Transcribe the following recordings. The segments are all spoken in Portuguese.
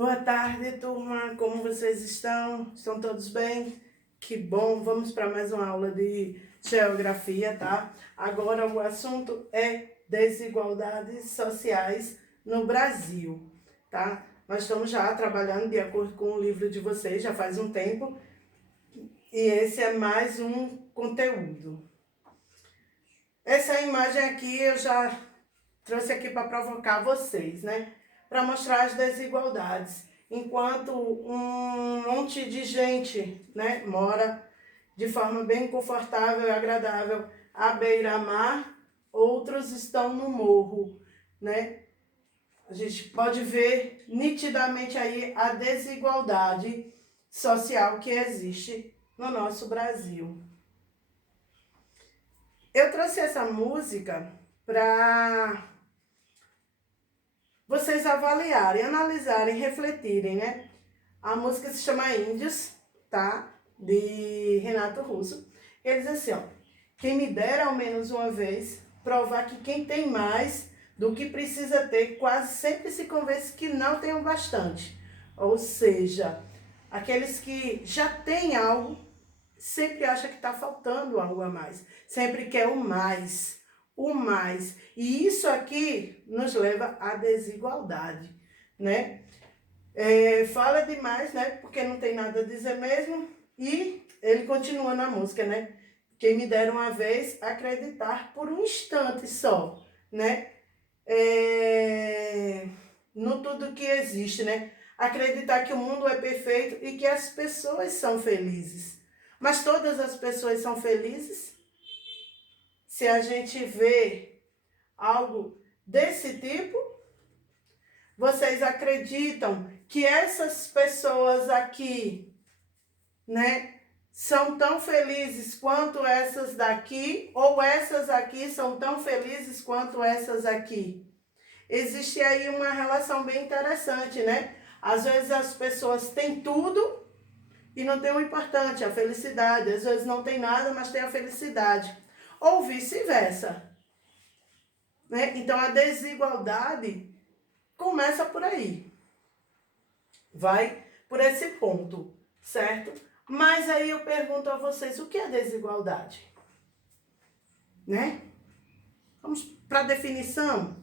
Boa tarde, turma. Como vocês estão? Estão todos bem? Que bom. Vamos para mais uma aula de geografia, tá? Agora o assunto é desigualdades sociais no Brasil, tá? Nós estamos já trabalhando de acordo com o livro de vocês, já faz um tempo, e esse é mais um conteúdo. Essa imagem aqui eu já trouxe aqui para provocar vocês, né? Para mostrar as desigualdades. Enquanto um monte de gente, né, mora de forma bem confortável e agradável à beira-mar, outros estão no morro, né? A gente pode ver nitidamente aí a desigualdade social que existe no nosso Brasil. Eu trouxe essa música para vocês avaliarem, analisarem, refletirem, né? A música se chama Índios, tá? De Renato Russo. Ele diz assim, ó: quem me dera ao menos uma vez provar que quem tem mais do que precisa ter quase sempre se convence que não tem o bastante. Ou seja, aqueles que já têm algo sempre acham que está faltando algo a mais. Sempre quer o mais. O mais. E isso aqui nos leva à desigualdade, né? Fala demais, né? Porque não tem nada a dizer mesmo. E ele continua na música, né? Quem me dera uma vez acreditar por um instante só, né? No tudo que existe, né? Acreditar que o mundo é perfeito e que as pessoas são felizes. Mas todas as pessoas são felizes? Se a gente vê algo desse tipo, vocês acreditam que essas pessoas aqui, né, são tão felizes quanto essas daqui, ou essas aqui são tão felizes quanto essas aqui? Existe aí uma relação bem interessante, né? Às vezes as pessoas têm tudo e não tem o importante, a felicidade. Às vezes não tem nada, mas tem a felicidade. Ou vice-versa, né? Então a desigualdade começa por aí. Vai por esse ponto, certo? Mas aí eu pergunto a vocês, o que é desigualdade? Né? Vamos para a definição.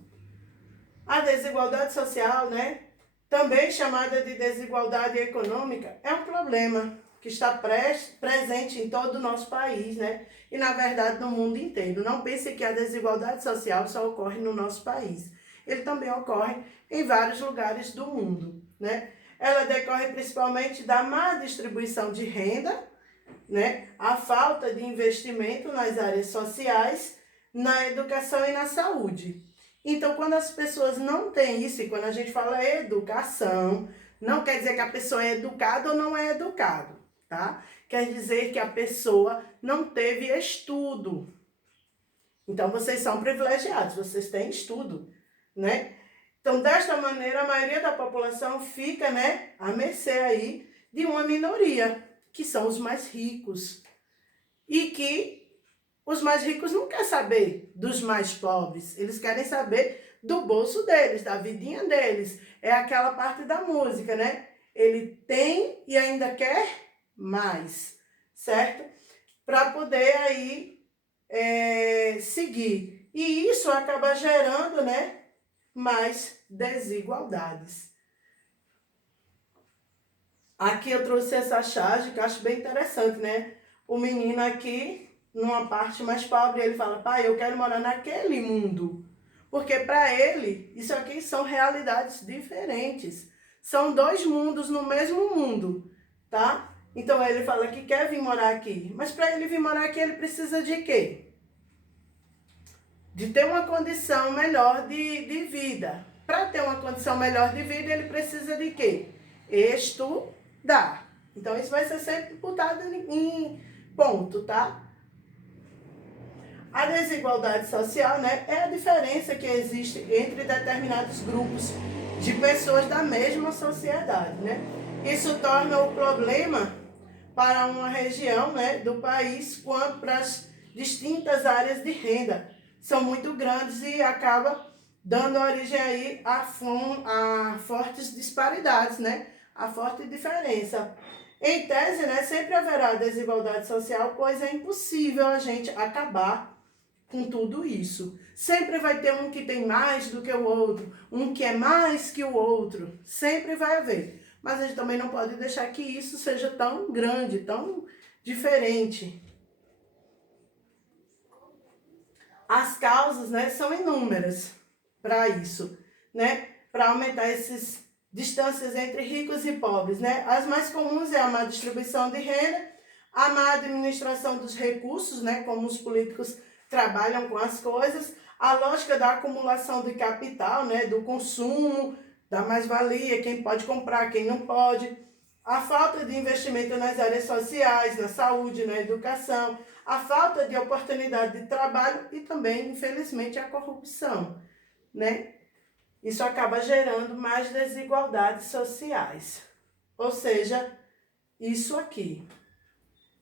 A desigualdade social, né, também chamada de desigualdade econômica, é um problema que está presente em todo o nosso país, né? E, na verdade, no mundo inteiro. Não pense que a desigualdade social só ocorre no nosso país. Ele também ocorre em vários lugares do mundo, né? Ela decorre principalmente da má distribuição de renda, né? A falta de investimento nas áreas sociais, na educação e na saúde. Então, quando as pessoas não têm isso, e quando a gente fala educação, não quer dizer que a pessoa é educada ou não é educado, tá? Quer dizer que a pessoa não teve estudo. Então, vocês são privilegiados, vocês têm estudo, né? Então, desta maneira, a maioria da população fica, né, à mercê aí de uma minoria, que são os mais ricos. E que os mais ricos não querem saber dos mais pobres, eles querem saber do bolso deles, da vidinha deles. É aquela parte da música, né? Ele tem e ainda quer mais, certo? Para poder aí seguir. E isso acaba gerando, né, mais desigualdades. Aqui eu trouxe essa charge que eu acho bem interessante, né? O menino aqui, numa parte mais pobre, ele fala: pai, eu quero morar naquele mundo. Porque para ele, isso aqui são realidades diferentes. São dois mundos no mesmo mundo, tá? Então ele fala que quer vir morar aqui. Mas para ele vir morar aqui, ele precisa de quê? De ter uma condição melhor de vida. Para ter uma condição melhor de vida, ele precisa de quê? Estudar. Então isso vai ser sempre botado em ponto, tá? A desigualdade social, né, é a diferença que existe entre determinados grupos de pessoas da mesma sociedade, né? Isso torna o problema para uma região, né, do país quanto para as distintas áreas de renda. São muito grandes e acaba dando origem aí a fortes disparidades, né? A forte diferença. Em tese, né, sempre haverá desigualdade social, pois é impossível a gente acabar com tudo isso. Sempre vai ter um que tem mais do que o outro, um que é mais que o outro, sempre vai haver. Mas a gente também não pode deixar que isso seja tão grande, tão diferente. As causas, né, são inúmeras para isso, né? Para aumentar essas distâncias entre ricos e pobres, né? As mais comuns é a má distribuição de renda, a má administração dos recursos, né? Como os políticos trabalham com as coisas, a lógica da acumulação de capital, né? Do consumo, da mais-valia, quem pode comprar, quem não pode, a falta de investimento nas áreas sociais, na saúde, na educação, a falta de oportunidade de trabalho e também, infelizmente, a corrupção, né? Isso acaba gerando mais desigualdades sociais. Ou seja, isso aqui,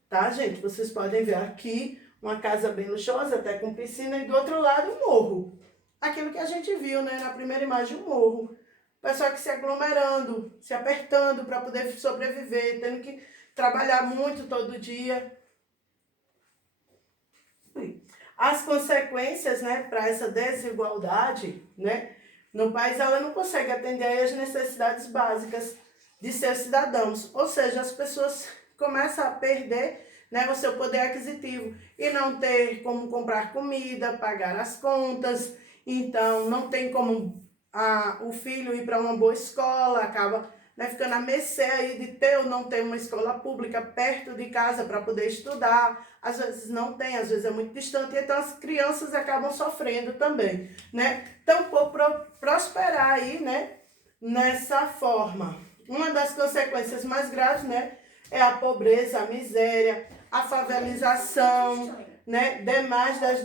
tá, gente? Vocês podem ver aqui uma casa bem luxuosa, até com piscina, e do outro lado um morro. Aquilo que a gente viu, né, na primeira imagem, um morro. O pessoal que se aglomerando, se apertando para poder sobreviver, tendo que trabalhar muito todo dia. As consequências, né, para essa desigualdade, né, no país, ela não consegue atender às necessidades básicas de seus cidadãos. Ou seja, as pessoas começam a perder, né, o seu poder aquisitivo e não ter como comprar comida, pagar as contas. Então, não tem como o filho ir para uma boa escola, acaba, né, ficando à mercê aí de ter ou não ter uma escola pública perto de casa para poder estudar. Às vezes não tem, às vezes é muito distante, então as crianças acabam sofrendo também, né? Então, por prosperar aí, né, nessa forma. Uma das consequências mais graves, né, é a pobreza, a miséria, a favelização, né, demais das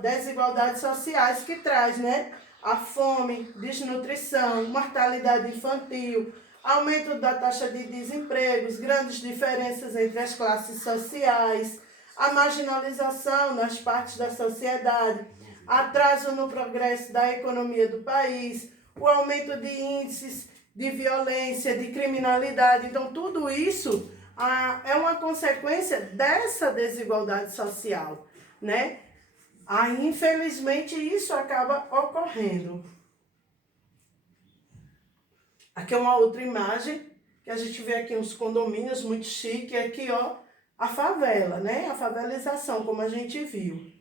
desigualdades sociais que traz, né, a fome, desnutrição, mortalidade infantil, aumento da taxa de desemprego, grandes diferenças entre as classes sociais, a marginalização nas partes da sociedade, atraso no progresso da economia do país, o aumento de índices de violência, de criminalidade. Então, tudo isso é uma consequência dessa desigualdade social, né? Infelizmente, isso acaba ocorrendo. Aqui é uma outra imagem, que a gente vê aqui uns condomínios muito chiques, aqui, ó, a favela, né? A favelização, como a gente viu.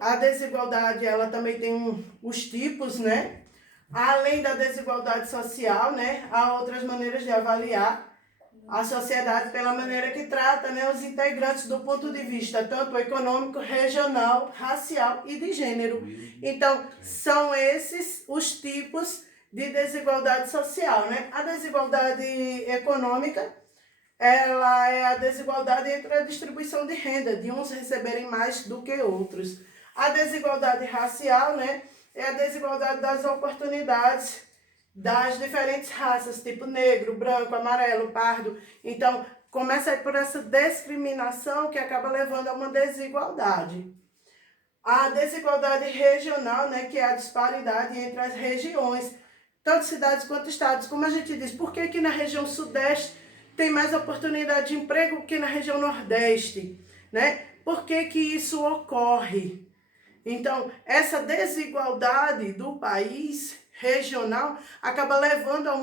A desigualdade, ela também tem os tipos, né? Além da desigualdade social, né? Há outras maneiras de avaliar a sociedade pela maneira que trata, né, os integrantes do ponto de vista tanto econômico, regional, racial e de gênero. Então, são esses os tipos de desigualdade social, né? A desigualdade econômica, ela é a desigualdade entre a distribuição de renda, de uns receberem mais do que outros. A desigualdade racial, né, é a desigualdade das oportunidades das diferentes raças, tipo negro, branco, amarelo, pardo. Então, começa aí por essa discriminação que acaba levando a uma desigualdade. A desigualdade regional, né, que é a disparidade entre as regiões, tanto cidades quanto estados. Como a gente diz, por que na região sudeste tem mais oportunidade de emprego que na região nordeste, né? Por que isso ocorre? Então, essa desigualdade do país regional acaba levando a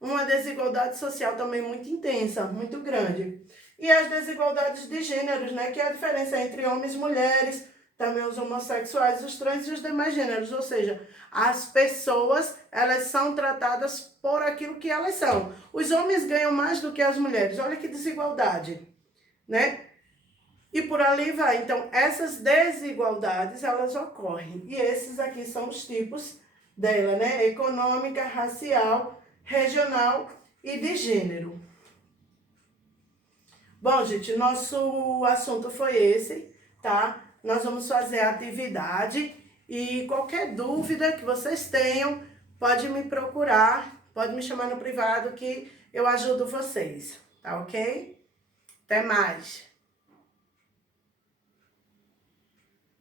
uma desigualdade social também muito intensa, muito grande. E as desigualdades de gêneros, né, que é a diferença entre homens e mulheres, também os homossexuais, os trans e os demais gêneros, ou seja, as pessoas, elas são tratadas por aquilo que elas são. Os homens ganham mais do que as mulheres, olha que desigualdade, né? E por ali vai. Então, essas desigualdades, elas ocorrem. E esses aqui são os tipos dela, né? Econômica, racial, regional e de gênero. Bom, gente, nosso assunto foi esse, tá? Nós vamos fazer a atividade e qualquer dúvida que vocês tenham, pode me procurar, pode me chamar no privado que eu ajudo vocês, tá ok? Até mais!